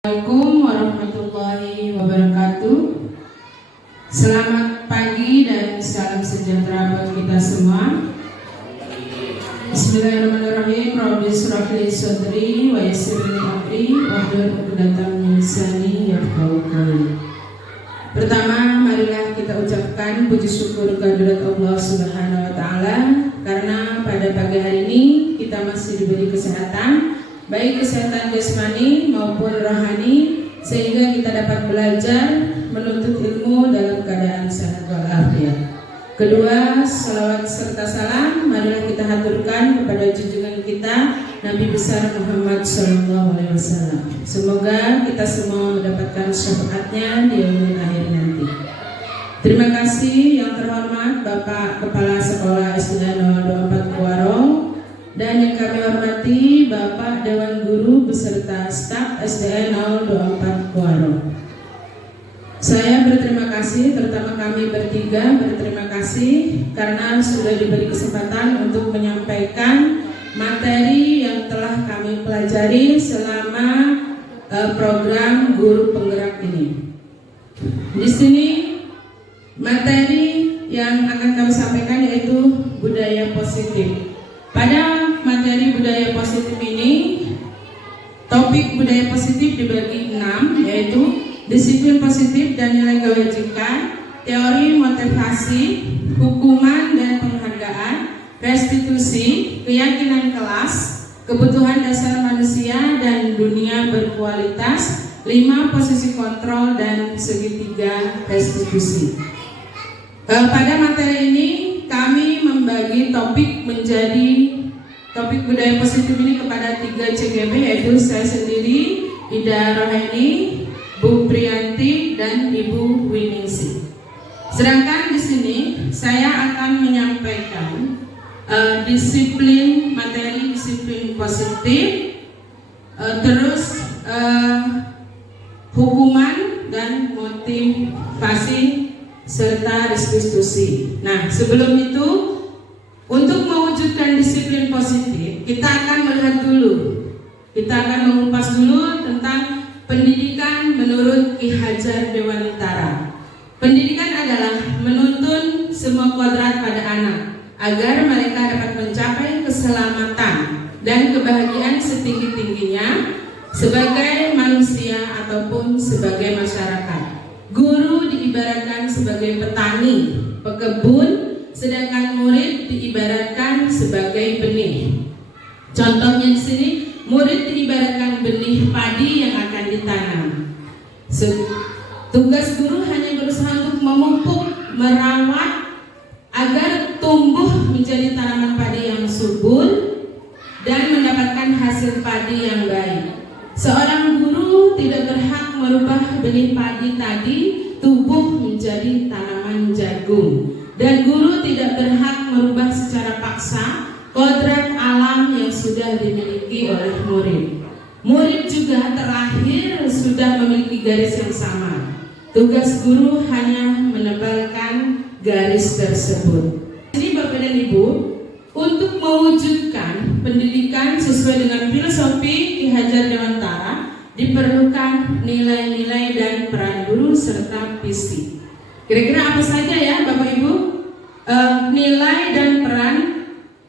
Assalamualaikum warahmatullahi wabarakatuh. Selamat pagi dan salam sejahtera bagi kita semua. Bismillahirrahmanirrahim. Rabbi shrah li sadri wa yassir li amri wahlul 'uqdatam min lisani yafqahu qawli. Pertama, marilah kita ucapkan puji syukur kehadirat Allah Subhanahu wa taala karena pada pagi hari ini kita masih diberi kesehatan, baik kesehatan jasmani maupun rohani, sehingga kita dapat belajar menuntut ilmu dalam keadaan sehat walafiat. Kedua, salawat serta salam marilah kita haturkan kepada junjungan kita Nabi besar Muhammad SAW. Semoga kita semua mendapatkan syafaatnya di yaumil akhir nanti. Terima kasih yang terhormat Bapak Kepala Sekolah SD 024 Kuarong, dan yang kami hormati Bapak Dewan Guru beserta staf SDN 024 Kuarong. Saya berterima kasih, terutama kami bertiga berterima kasih karena sudah diberi kesempatan untuk menyampaikan materi yang telah kami pelajari selama program Guru Penggerak ini. Di sini materi yang akan kami sampaikan yaitu budaya positif. Pada materi budaya positif ini, topik budaya positif dibagi 6, yaitu disiplin positif dan nilai kewajiban, teori motivasi, hukuman dan penghargaan, restitusi, keyakinan kelas, kebutuhan dasar manusia dan dunia berkualitas, 5 posisi kontrol dan segitiga restitusi. Pada materi ini kami membagi topik budaya positif ini kepada 3 CGB, yaitu saya sendiri, Ida Roheni, Bu Priyanti, dan Ibu Winingsi. Sedangkan di sini saya akan menyampaikan materi disiplin positif, terus hukuman dan motivasi serta restitusi. Nah, sebelum itu, untuk mewujudkan disiplin positif, kita akan melihat dulu, kita akan mengupas dulu tentang pendidikan menurut Ki Hajar Dewantara. Pendidikan adalah menuntun semua kodrat pada anak agar mereka dapat mencapai keselamatan dan kebahagiaan setinggi-tingginya sebagai manusia ataupun sebagai masyarakat. Guru diibaratkan sebagai petani, pekebun, sedangkan murid diibaratkan sebagai benih. Contohnya di sini, murid diibaratkan benih padi yang akan ditanam. Tugas guru hanya berusaha untuk memupuk, merawat agar tumbuh menjadi tanaman padi yang subur dan mendapatkan hasil padi yang baik. Seorang guru tidak berhak merubah benih padi tadi tumbuh menjadi tanaman jagung, dan guru tidak berhak merubah secara paksa kodrat alam yang sudah dimiliki oleh murid. Murid juga terlahir sudah memiliki garis yang sama. Tugas guru hanya menebalkan garis tersebut. Jadi Bapak dan Ibu, untuk mewujudkan pendidikan sesuai dengan filosofi Ki Hajar Dewantara, diperlukan nilai-nilai dan peran guru serta visi. Kira-kira apa saja ya Bapak Ibu? Nilai dan peran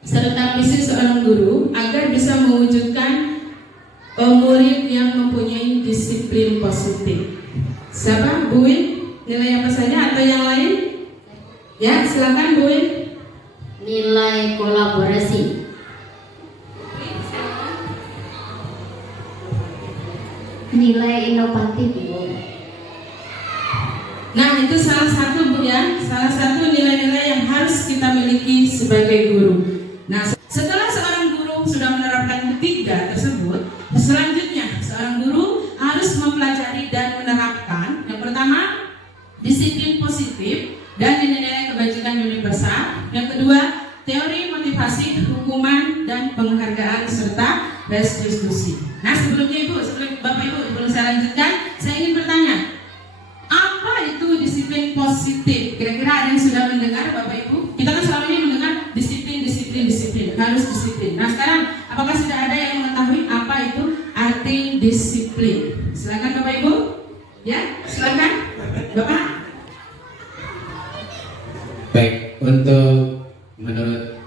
serta visi seorang guru agar bisa mewujudkan murid yang mempunyai disiplin positif. Siapa? Bu Win? Nilai apa saja atau yang lain? Ya, silakan Bu Win. Nilai kolaborasi. Nilai inovatif, Bu. Nah, itu salah satu Bu ya, salah satu nilai-nilai yang harus kita miliki sebagai guru. Nah, setelah seorang guru sudah menerapkan ketiga tersebut, selanjutnya seorang guru harus mempelajari dan menerapkan yang pertama, disiplin positif dan nilai-nilai kebajikan universal. Yang kedua, teori motivasi, hukuman dan penghargaan serta restitusi. Nah, sebelum Bapak Ibu, sebelum saya lanjutkan, saya ingin bertanya, apa itu disiplin positif? Kira-kira ada yang sudah mendengar Bapak Ibu? Kita kan selama ini mendengar disiplin, harus disiplin. Nah, sekarang apakah sudah ada yang mengetahui apa itu arti disiplin? Silakan Bapak Ibu. Ya, silakan Bapak. Baik, untuk menurut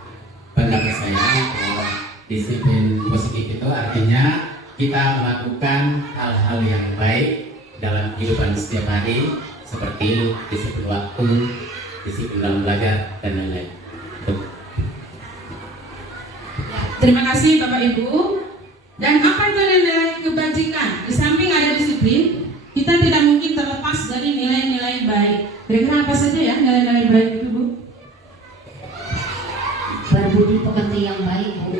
pendapat saya bahwa disiplin positif itu artinya kita melakukan hal-hal yang baik dalam kehidupan setiap hari seperti disiplin waktu, disiplin dalam belajar dan lain-lain. Terima kasih Bapak Ibu. Dan apa itu nilai kebajikan? Di samping ada disiplin, kita tidak mungkin terlepas dari nilai-nilai baik. Kira-kira apa saja ya nilai-nilai baik itu, Bu? Berbudi pekerti yang baik, Bu.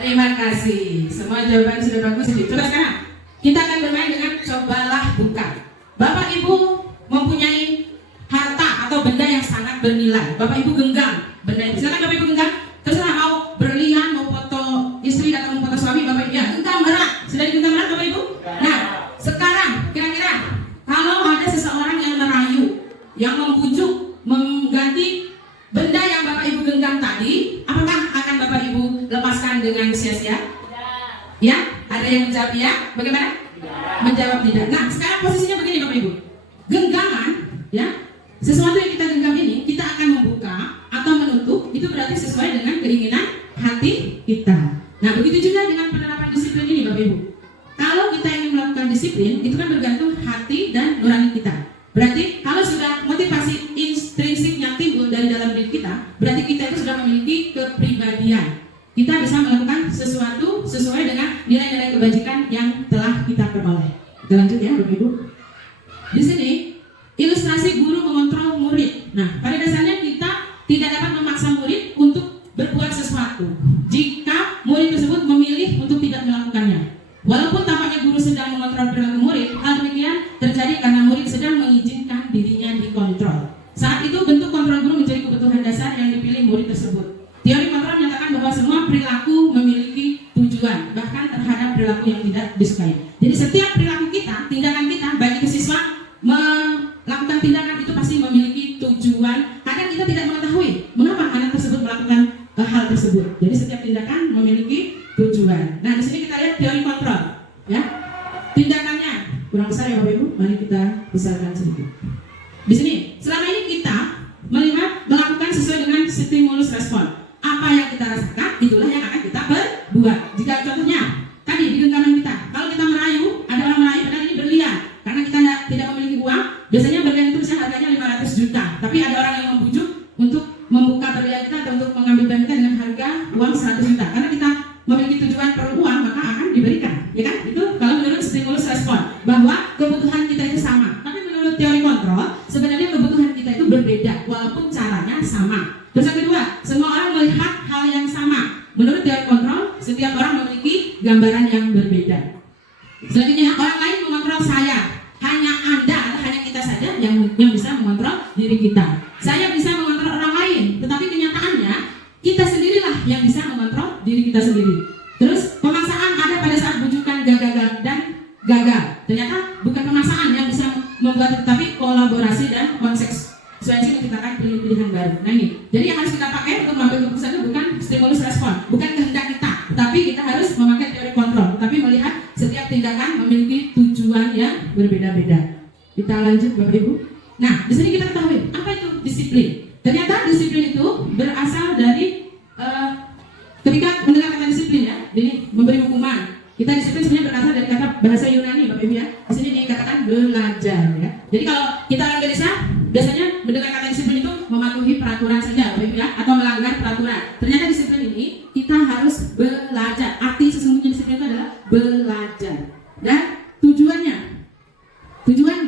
Terima kasih. Semua jawaban sudah bagus. Coba sekarang kita akan bermain dengan cobalah buka. Bapak Ibu mempunyai harta atau benda yang sangat bernilai. Bapak Ibu genggam benda itu. Silakan Bapak Ibu genggam. Terserah mau berlian, mau foto istri atau mau foto suami, Bapak Ibu ya genggam erat. Sudah digenggam erat Bapak Ibu? Nah, sekarang kira-kira kalau ada seseorang yang merayu, yang membujuk, mengganti benda yang Bapak Ibu genggam tadi, apakah akan Bapak Ibu lepaskan dengan sia-sia? Ya, ada yang menjawab ya. Bagaimana? Menjawab tidak. Nah, sekarang posisinya begini Bapak Ibu. Genggaman, ya, sesuatu yang kita genggam ini kita akan membuka atau menutup, itu berarti sesuai dengan keinginan hati kita. Nah, begitu juga dengan penerapan disiplin ini Bapak Ibu. Kalau kita ingin melakukan disiplin, itu kan bergantung hati dan nurani kita. Berarti kalau sudah motivasi intrinsik yang timbul dari dalam diri kita, berarti kita itu sudah memiliki kepribadian. Kita bisa melakukan sesuatu sesuai dengan nilai-nilai kebajikan yang telah kita peroleh. Kita lanjut ya Bapak Ibu. Di sini ilustrasi guru mengontrol murid. Nah, pada dasarnya kita tidak dapat memaksa murid untuk berbuat sesuatu jika murid tersebut memilih untuk tidak melakukannya. Walaupun tampaknya guru sedang mengontrol perilaku murid, hal demikian terjadi karena murid sedang mengizinkan dirinya dikontrol. Saat itu bentuk kontrol guru menjadi kebutuhan dasar yang dipilih murid tersebut. Teori kontrol menyatakan bahwa semua perilaku memiliki tujuan, bahkan terhadap perilaku yang tidak disukai. Jadi setiap perilaku kita, tindakan kita, baik itu siswa melakukan tindakan itu pasti memiliki tujuan. Kadang kita tidak mengetahui mengapa anak tersebut melakukan hal tersebut. Jadi setiap tindakan memiliki tujuan. Nah, di sini kita lihat teori kontrol, ya. Tindakannya kurang besar ya Bapak Ibu. Mari kita besarkan sedikit. Di sini, selama ini kita melihat melakukan sesuai dengan stimulus respon. Apa yang kita rasakan, itulah yang akan kita perbuat. Jika contohnya tadi di genggaman kita, kalau kita merayu, ada orang merayu, padahal ini berlian, karena kita tidak memiliki uang. Biasanya berlian itu misalnya harganya 500 juta, tapi ada orang yang membujuk untuk membuka berlian kita atau untuk mengambil berlian kita dengan harga uang 100 juta. Karena kita memiliki tujuan perlu uang, maka akan diberikan, ya kan? Itu kalau menurut stimulus respon, bahwa kebutuhan kita itu sama. Tapi menurut teori kontrol, sebenarnya kebutuhan kita itu berbeda, walaupun caranya sama. Terus yang kedua, semua orang melihat hal yang sama. Menurut teori kontrol, setiap orang memiliki gambaran yang berbeda. Selanjutnya, orang lain mengontrol saya. Hanya Anda atau hanya kita saja yang bisa mengontrol diri kita. Saya bisa mengontrol orang lain, tetapi kenyataannya kita sendirilah yang bisa mengontrol diri kita sendiri. Terus pemaksaan ada pada saat bujukan gagal dan gagal. Ternyata bukan pemaksaan yang bisa membuat, tetapi kolaborasi dan konsekuensi menciptakan pilihan baru. Nah ini, jadi yang harus kita pakai untuk mengambil keputusan itu bukan stimulus respon, bukan kehendak kita, tapi kita harus memakai teori kontrol, tapi melihat setiap tindakan memiliki tujuan yang berbeda-beda. Kita lanjut Bapak Ibu. Nah, di sini kita ketahui apa itu disiplin. Ternyata disiplin itu berasal dari ketika mendengar kata disiplin ya, jadi memberi hukuman. Kita disiplin sebenarnya berasal dari kata bahasa Yunani Bapak Ibu ya. Di sini dikatakan belajar ya. Jadi kalau kita orang Indonesia biasanya mendengar kata disiplin itu mematuhi peraturan saja Bapak Ibu ya, atau melanggar peraturan. Ternyata disiplin ini kita harus belajar. Arti sesungguhnya disiplin itu adalah belajar. Dan tujuan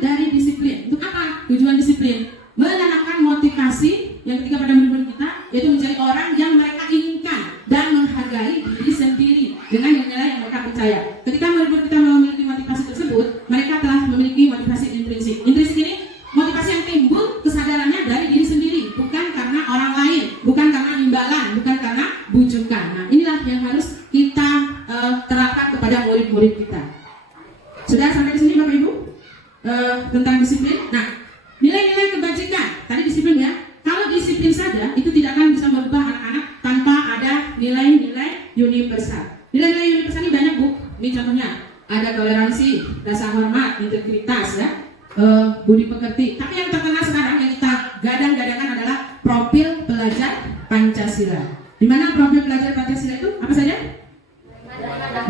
dari disiplin untuk apa? Tujuan disiplin menanamkan motivasi yang ketika pada murid-murid kita, yaitu menjadi orang yang mereka inginkan dan menghargai diri sendiri dengan nilai yang mereka percaya. Ketika murid-murid kita memiliki motivasi tersebut, mereka telah memiliki motivasi intrinsik. Intrinsik ini motivasi yang timbul kesadarannya dari diri sendiri, bukan karena orang lain, bukan karena imbalan, bukan karena bujukan. Nah, inilah yang harus kita terapkan kepada murid-murid kita. Sudah sampai di sini Bapak Ibu tentang disiplin. Nah, nilai-nilai kebajikan tadi disiplin ya. Kalau disiplin saja itu tidak akan bisa merubah anak-anak tanpa ada nilai-nilai universal. Nilai-nilai universal ini banyak Bu. Ini contohnya ada toleransi, rasa rasa hormat, integritas, ya, budi pekerti. Tapi yang terkenal sekarang yang kita gadang-gadangkan adalah profil pelajar Pancasila. Di mana profil pelajar Pancasila itu apa saja?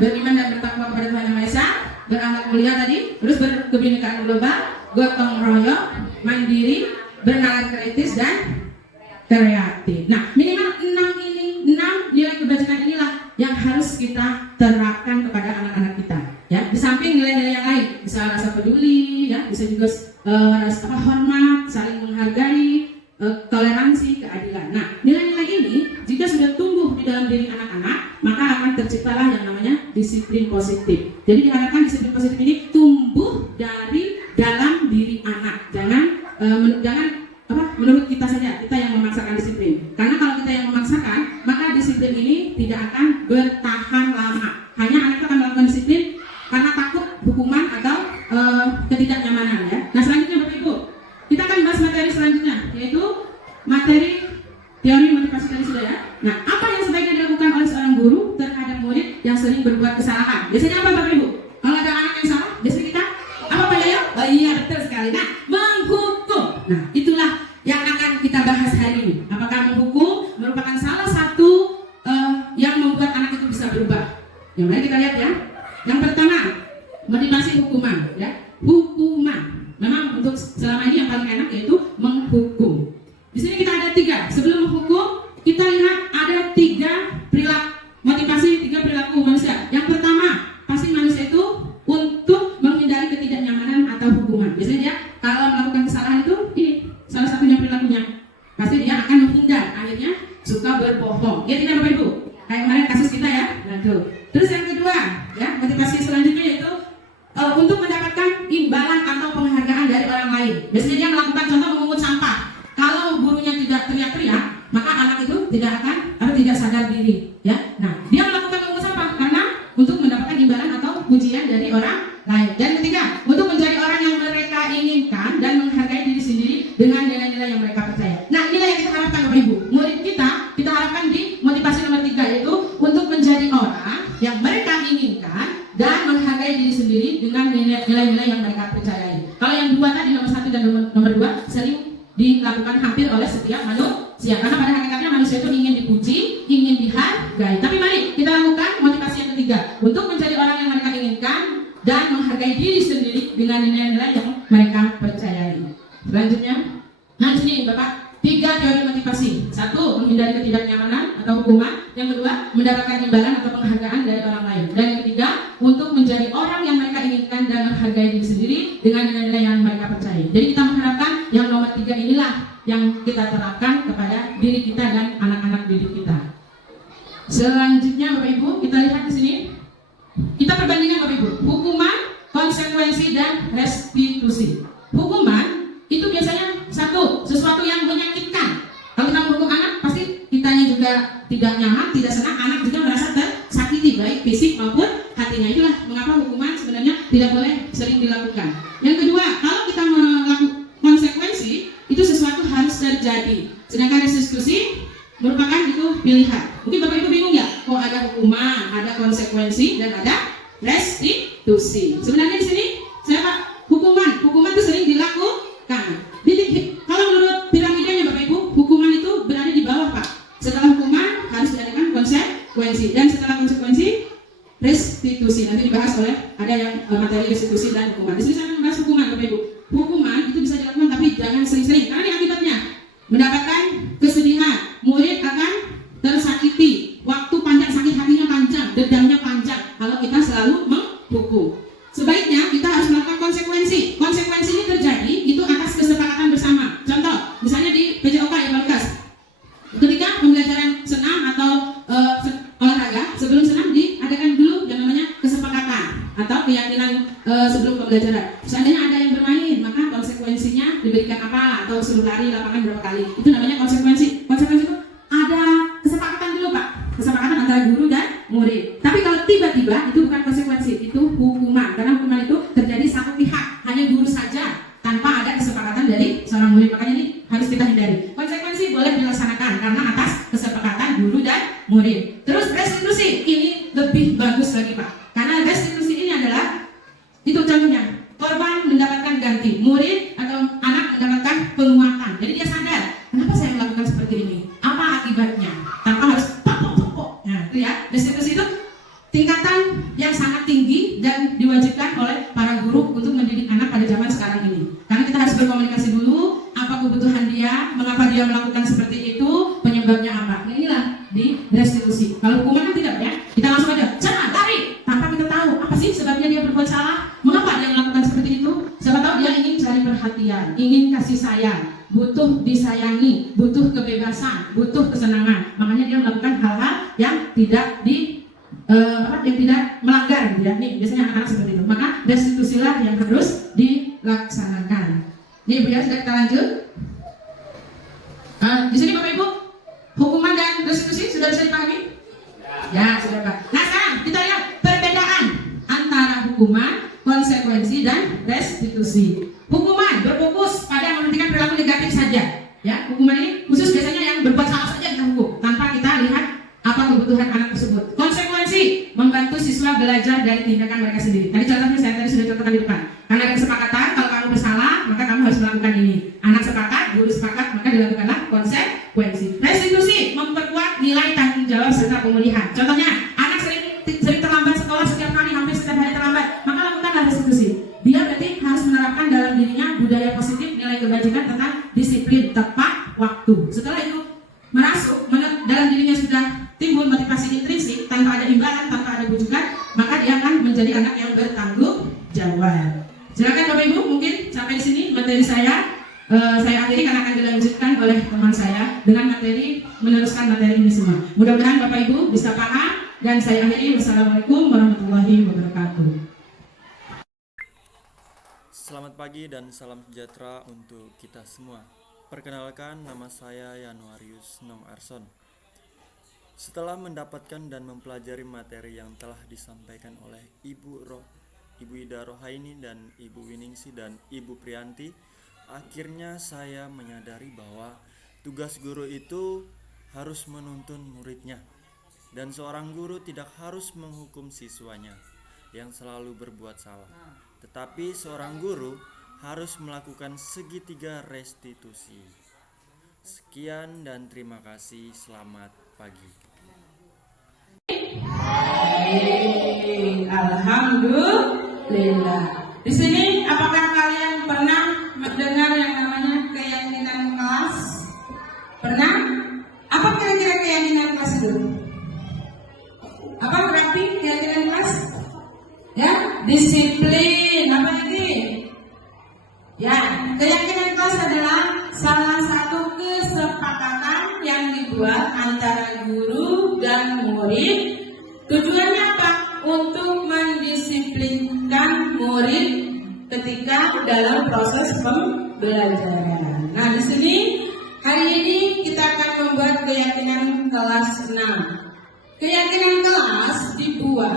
Beriman dan bertakwa kepada Tuhan Yang Maha Esa, berakhlak mulia tadi, terus berkebinekaan global, gotong royong, mandiri, bernalar kritis dan kreatif. Nah, minimal 6 nilai kebajikan inilah yang harus kita terapkan kepada anak-anak kita. Ya, di samping nilai-nilai yang lain, bisa rasa peduli, ya, bisa juga rasa hormat, saling menghargai, toleransi, keadilan. Nah, nilai-nilai ini jika sudah tumbuh di dalam diri anak-anak, maka akan terciptalah yang namanya disiplin positif. Jadi diharapkan disiplin positif ini tumbuh dari dalam diri anak. Jangan menurut kita saja, kita yang memaksakan disiplin. Karena kalau kita yang memaksakan, maka disiplin ini tidak akan bertahan lama. Hanya anak itu akan melakukan disiplin karena takut hukuman atau ketidaknyamanan, ya. Nah, selanjutnya Bapak Ibu, kita akan bahas materi selanjutnya, yaitu materi teori motivasi tadi sudah, ya. Nah, apa yang sebaiknya dilakukan oleh seorang guru terhadap murid yang sering berbuat kesalahan? Biasanya apa Bapak Ibu? Kalau ada anak yang salah, biasanya kita apa Pak Yayo? Oh iya, betul sekali. Nah, menghukum. Nah, itulah yang akan kita bahas hari ini. Apakah menghukum merupakan salah satu yang membuat anak itu bisa berubah? Yang mari kita lihat, ya. Yang pertama, motivasi hukuman, ya. Hukuman. Memang untuk selama ini yang paling enak yaitu menghukum. Di sini kita ada 3. Sebelum menghukum, kita lihat ada 3 perilaku motivasi, 3 perilaku manusia. Yang pertama, pasti manusia itu untuk menghindari ketidaknyamanan atau hukuman. Biasanya dia kalau melakukan kesalahan itu ini salah satunya perilakunya. Pasti dia akan menghindar, akhirnya suka berbohong. Ya tidak Bapak Ibu? Kayak kemarin kasus kita, ya. Nah, tuh. Terus yang kedua, ya, motivasi selanjutnya yaitu untuk mendapatkan imbalan atau penghargaan dari orang lain. Biasanya dia melakukan contoh memungut sampah. Kalau gurunya tidak teriak-teriak, maka anak itu tidak akan atau tidak sadar diri, ya. Nah, dia melakukan memungut sampah karena untuk mendapatkan imbalan atau pujian dari orang lain. Dan ketiga, untuk menjadi orang yang mereka inginkan dan menghargai diri sendiri dengan nilai-nilai yang mereka percaya. Nah, inilah yang kita harapkan Bapak Ibu. Murid kita harapkan di motivasi nomor 3, yaitu untuk menjadi orang yang mereka inginkan dan menghargai diri sendiri dengan nilai-nilai yang mereka percayai. Kalau yang 2 tadi, nomor 1 dan nomor 2, sering dilakukan hampir oleh setiap manusia. Karena pada hakikatnya manusia itu ingin dipuji, ingin dihargai. Tapi mari kita lakukan motivasi yang ketiga, untuk menjadi orang yang mereka inginkan dan menghargai diri sendiri dengan nilai-nilai yang mereka percayai. Selanjutnya, nah sini Bapak, 3 teori motivasi. 1, menghindari ketidaknyamanan atau hukuman. Yang kedua, mendapatkan imbalan atau penghargaan dari orang lain. Dan yang ketiga, untuk menjadi orang yang mereka inginkan dan menghargai diri sendiri dengan nilai-nilai yang mereka percaya. Jadi kita mengharapkan yang nomor 3 inilah yang kita terapkan kepada diri kita dan anak-anak didik kita. Selanjutnya Bapak Ibu, kita lihat di sini. Kita perbandingan Bapak Ibu, hukuman, konsekuensi dan restitusi. Hukuman itu biasanya sesuatu yang menyakitkan. Kalau kita menghukum anak, pasti kitanya juga tidak nyaman, tidak senang, anak juga merasa tersakiti, baik fisik maupun hatinya. Itulah mengapa hukuman sebenarnya tidak boleh sering dilakukan. Yang kedua, kalau kita melakukan konsekuensi, itu sesuatu harus terjadi. Sedangkan restitusi merupakan itu pilihan. Mungkin Bapak Ibu bingung ya, kok ada hukuman, ada konsekuensi, dan ada restitusi. Sebenarnya di sini siapa? Hukuman itu sering dilakukan. Kalau menurut piramidanya Bapak Ibu, hukuman itu berada di bawah Pak. Setelah hukuman harus diadakan konsekuensi, dan setelah konsekuensi restitusi. Nanti dibahas oleh ada yang materi restitusi dan hukuman. Di sini saya membahas hukuman Bapak Ibu. Hukuman itu bisa dilakukan tapi jangan sering-sering, karena ini akibatnya mendapatkan kesedihan, murid akan tersakiti, waktu panjang, sakit hatinya panjang, dendamnya panjang kalau kita selalu menghukum. Sebaiknya kita harus melakukan konsekuensi. Konsekuensi ini terjadi itu atas kesepakatan bersama. Contoh, misalnya di PJOK ya Pak Lukas, ketika pembelajaran senam atau olahraga, sebelum senam diadakan dulu yang namanya kesepakatan atau keyakinan sebelum pembelajaran. Seandainya ada yang bermain, maka konsekuensinya diberikan apa, atau suruh lari lapangan berapa kali. Itu namanya konsekuensi. Konsekuensi itu ada kesepakatan dulu Pak, kesepakatan antara guru dan murid. Tapi kalau tiba-tiba itu bukan konsekuensi, itu hukuman. Karena hukuman itu terjadi satu pihak, hanya guru saja, tanpa ada kesepakatan dari seorang murid. Makanya ini harus kita hindari. Konsekuensi boleh dilaksanakan karena atas kesepakatan guru dan murid. Terus restitusi, ini lebih bagus lagi Pak. Karena restitusi ini adalah, itu contohnya, diganti. Murid atau anak mendapatkan penguatan. Jadi dia sadar, kenapa saya melakukan seperti ini? Apa akibatnya? Tanpa harus pok. Nah, itu ya. Restitusi itu tingkatan yang sangat tinggi dan diwajibkan oleh para guru untuk mendidik anak pada zaman sekarang ini. Karena kita harus berkomunikasi dulu, apa kebutuhan dia, mengapa dia melakukan seperti itu, penyebabnya apa. Nah, inilah di restitusi. Kalau hukuman kan tidak ya, kita langsung aja, jangan lari, tanpa kita tahu apa sih sebabnya dia berbuat salah, mengapa dia melakukan seperti itu. Siapa tahu dia ingin cari perhatian, ingin kasih sayang, butuh disayangi, butuh kebebasan, butuh kesenangan. Makanya dia melakukan hal-hal yang tidak yang tidak melanggar gitu ya. Nih biasanya anak-anak seperti itu. Maka restitusilah yang harus dilaksanakan. Nih Bu ya, sudah kita lanjut. Di sini Bapak Ibu, hukuman dan restitusi sudah bisa dipahami? Ya, sudah Pak. Nah sekarang kita lihat perbedaan antara hukuman, konsekuensi dan restitusi. Hukuman berfokus pada menghentikan perilaku negatif saja. Ya, hukuman ini khusus biasanya yang berbuat salah saja kita hukum tanpa kita lihat apa kebutuhan anak tersebut. Konsekuensi membantu siswa belajar dari tindakan mereka sendiri. Tadi contohnya saya tadi sudah contohkan di depan. Karena ada kesepakatan kalau kamu bersalah maka kamu harus melakukan ini. Anak sepakat, guru sepakat, maka dilakukanlah konsekuensi. Restitusi memperkuat nilai tanggung jawab serta pemulihan. Contohnya anak sering terlambat sekolah setiap hari, hampir setiap hari terlambat, maka lakukanlah restitusi. Dia berarti harus menerapkan dalam dirinya budaya positif, nilai kebajikan tentang disiplin, tepat waktu. Setelah itu merasuk dalam dirinya sudah timbul motivasi intrinsik tanpa ada imbalan, tanpa ada bujukan, maka dia akan menjadi anak yang bertanggung jawab. Silakan Bapak Ibu, mungkin sampai di sini materi saya akhiri karena akan dilanjutkan oleh teman saya dengan materi meneruskan materi ini semua. Mudah-mudahan Bapak Ibu bisa paham dan saya akhiri. Wassalamualaikum warahmatullahi wabarakatuh. Selamat pagi dan salam sejahtera untuk kita semua. Perkenalkan, nama saya Yanuarius Nom Arson. Setelah mendapatkan dan mempelajari materi yang telah disampaikan oleh Ibu Ida Rohaini dan Ibu Winingsi dan Ibu Priyanti, akhirnya saya menyadari bahwa tugas guru itu harus menuntun muridnya, dan seorang guru tidak harus menghukum siswanya yang selalu berbuat salah. Tetapi seorang guru harus melakukan segitiga restitusi. Sekian dan terima kasih. Selamat pagi. Alhamdulillah. Di sini apakah kalian pernah mendengar yang namanya keyakinan kelas? Pernah? Apa kira-kira keyakinan kelas itu? Apa berarti keyakinan kelas? Ya, disiplin. Apa lagi? Ya, keyakinan kelas adalah salah satu kesepakatan yang dibuat antara guru dan murid. Tujuannya apa? Untuk mendisiplinkan murid ketika dalam proses pembelajaran. Nah, di sini hari ini kita akan membuat keyakinan kelas 6. Keyakinan kelas dibuat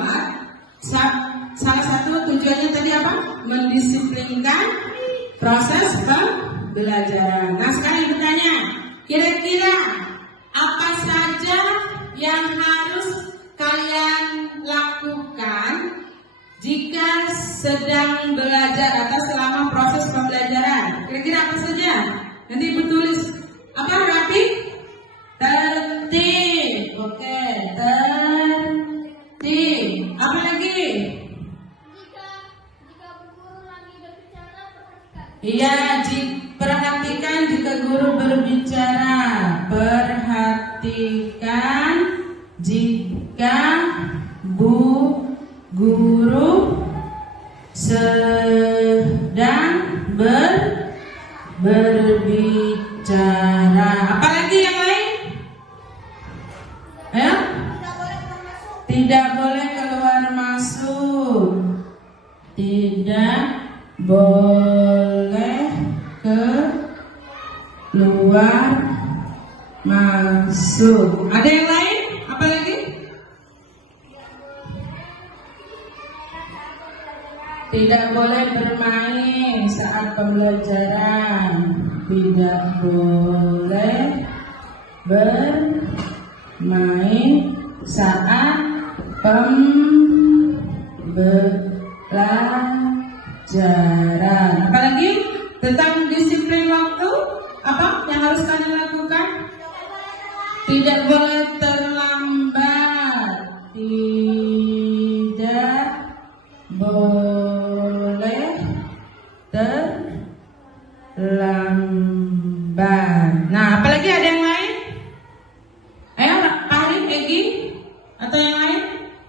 salah satu tujuannya tadi apa? Mendisiplinkan proses pembelajaran. Nah, sekarang bertanya, kira-kira apa saja yang harus kalian lakukan jika sedang belajar atau selama proses pembelajaran? Kira-kira apa saja? Nanti Ibu tulis. Apa Rapi? Tertib. Oke, tertib. Apa lagi? Jika guru lagi berbicara, perhatikan. Iya, perhatikan jika guru berbicara. Perhatikan jika guru sedang berbicara. Apalagi yang lain? Ya? Tidak boleh keluar masuk. Tidak boleh keluar masuk. Ada yang lain? Apa lagi? Tidak boleh bermain saat pembelajaran. Tidak boleh bermain saat pembelajaran. pembelajaran. Apalagi tentang disiplin waktu, apa yang harus kalian lakukan? Tidak boleh terlambat. Tidak boleh terlambat. Nah, apalagi ada yang lain? Ayo, Pari, Egi, atau yang lain?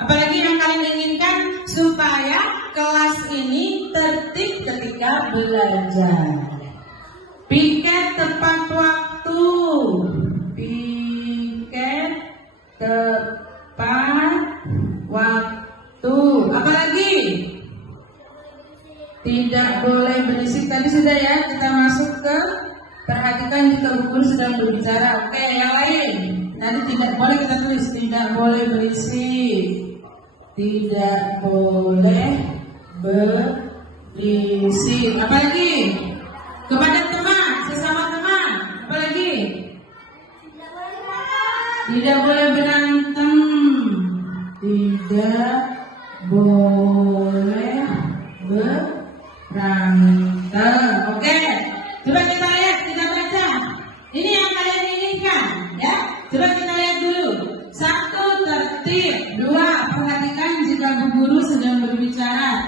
Apalagi yang kalian inginkan supaya kelas ini tertib ketika belajar. Piket tepat waktu. Piket tepat waktu. Apalagi? Tidak boleh berisik. Tadi sudah ya, kita masuk ke perhatikan jika guru sedang berbicara. Oke, yang lain. Tadi tidak boleh kita tulis, tidak boleh berisik. Tidak boleh berisik. Apalagi? Kepada teman, sesama teman. Apalagi? Tidak boleh berantem. Tidak boleh berantem. Oke, coba kita lihat, kita baca. Ini yang kalian inginkan, ya. Coba kita lihat dulu. 1. Tertib. 2. Perhatikan jika bu guru sedang berbicara.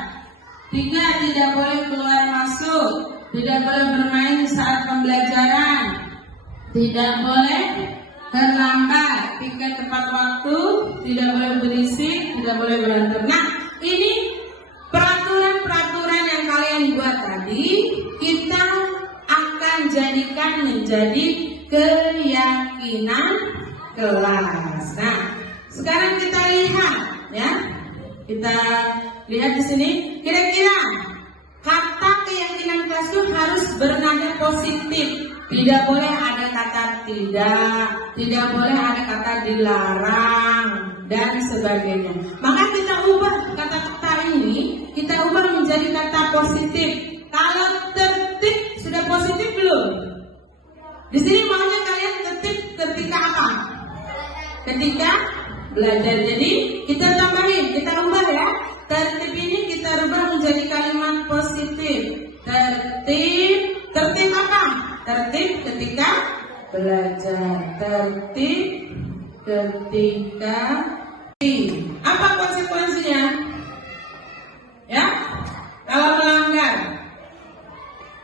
3. Tidak boleh keluar masuk. Tidak boleh bermain saat pembelajaran. Tidak boleh terlambat. 3. Tepat waktu. Tidak boleh berisik. Tidak boleh berantem. Nah, ini peraturan-peraturan yang kalian buat tadi, kita akan jadikan menjadi keyakinan kelas. Nah, sekarang kita lihat, ya. Kita lihat di sini. Kira-kira kata keyakinan kelas itu harus bernada positif. Tidak boleh ada kata tidak boleh ada kata dilarang dan sebagainya. Maka kita ubah kata-kata ini, kita ubah menjadi kata positif. Kalau tertib sudah positif belum? Di sini maunya kalian tertib ketika apa? Ketika belajar. Jadi kita tambahin, kita ubah ya. Tertib ini kita rubah menjadi kalimat positif. Tertib apa? Tertib ketika belajar. Tertib ketika. Apa konsekuensinya? Ya, kalau melanggar,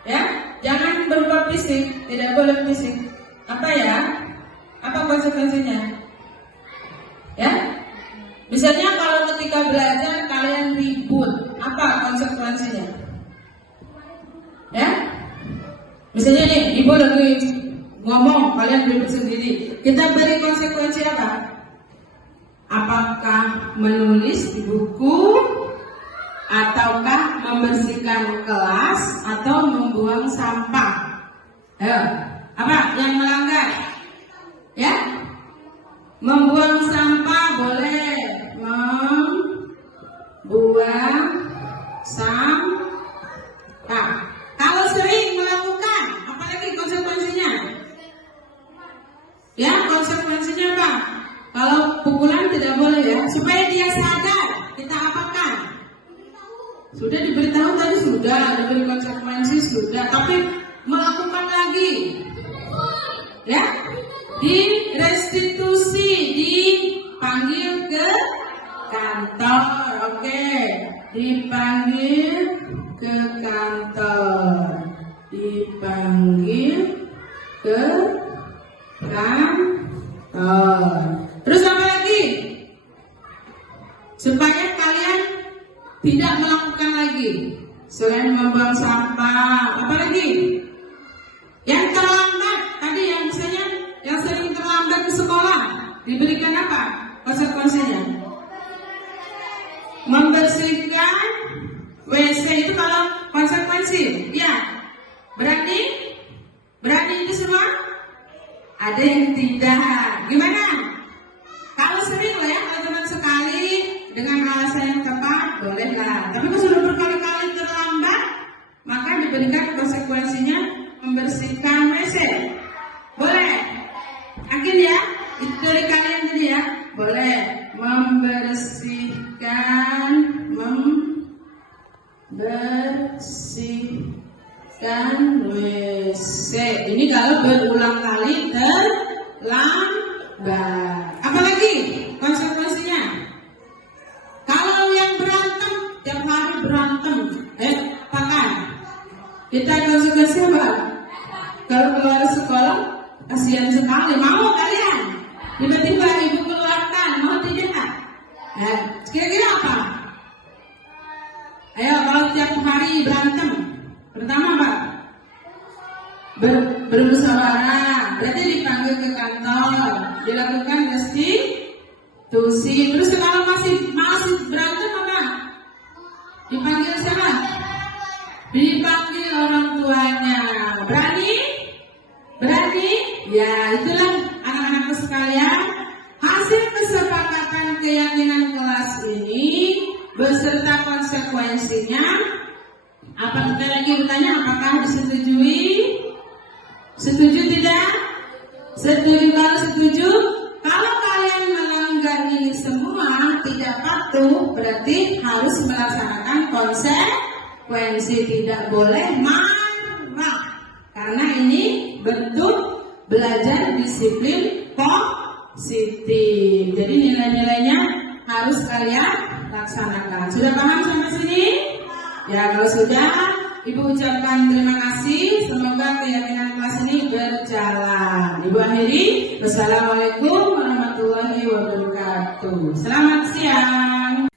ya, jangan berbuat fisik, tidak boleh fisik. Apa ya? Apa konsekuensinya? Ya, misalnya kalau ketika belajar kalian ribut, apa konsekuensinya? Ya, misalnya nih, ibu lagi ngomong, kalian ribut sendiri. Kita beri konsekuensi apa? Apakah menulis di buku, ataukah membersihkan kelas, atau membuang sampah? Ayo, apa yang melanggar? Ya, membuang sampah boleh, membuang sampah. Kalau sering melakukan, apalagi konsekuensinya? Ya, konsekuensinya apa? Kalau pukulan tidak boleh ya, supaya dia sadar. Kita apakan? Sudah diberitahu tadi, sudah diberi konsekuensi, sudah. Tapi melakukan lagi, ya, direstitusi, dipanggil ke kantor. Oke, dipanggil ke kantor, dipanggil ke kantor. Terus apa lagi? Supaya kalian tidak melakukan lagi. Selain membuang sampah, apa lagi? Yang terlambat, tadi yang misalnya yang sering terlambat ke sekolah, diberikan apa konsekuensinya? Membersihkan WC. Itu kalau konsekuensi. Ya, berani itu semua? Ada yang tidak. Gimana? Kalau sering lah ya, kalau cuma sekali dengan alasan yang tepat, bolehlah. Tapi kalau sudah berkali-kali terlambat, maka diberikan konsekuensinya membersihkan WC. Boleh? Yakin ya? Itu dari kalian tadi ya? Boleh. Membersihkan Kan WC. Ini kalau berulang kali terlambat. Apalagi konsekuensinya? Kalau yang berantem tiap hari berantem, pakai. Kita konsekuensi apa? Kalau keluar sekolah, kasihan sekali. Mau kalian? Tiba-tiba ibu keluarkan, mau tidak? Kira-kira apa? Ayo, kalau tiap hari berantem, pertama apa? Bermusyawarah, berarti dipanggil ke kantor, dilakukan restitusi. Terus kalau masih berantem apa? Dipanggil siapa? Dipanggil orang tuanya. Berani? Ya, itulah anak-anakku sekalian. Hasil kesepakatan keyakinan kelas ini beserta konsekuensinya. Apa kita lagi bertanya? Apakah disetujui? Setuju tidak? Setuju. Kalau setuju, kalau kalian melanggar ini semua tidak patuh, berarti harus melaksanakan konsekuensi. Tidak boleh marah, karena ini bentuk belajar disiplin positif. Jadi nilai-nilainya harus kalian laksanakan. Sudah paham sampai sini? Ya, kalau sudah, Ibu ucapkan terima kasih. Semoga keyakinan kelas ini berjalan. Ibu akhiri. Wassalamualaikum warahmatullahi wabarakatuh. Selamat siang.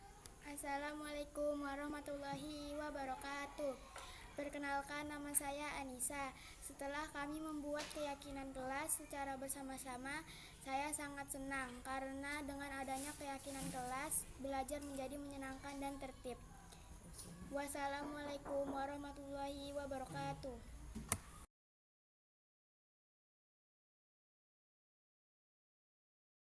Assalamualaikum warahmatullahi wabarakatuh. Perkenalkan, nama saya Anissa. Setelah kami membuat keyakinan kelas secara bersama-sama, saya sangat senang karena dengan adanya keyakinan kelas, belajar menjadi menyenangkan dan tertib. Wassalamualaikum warahmatullahi wabarakatuh.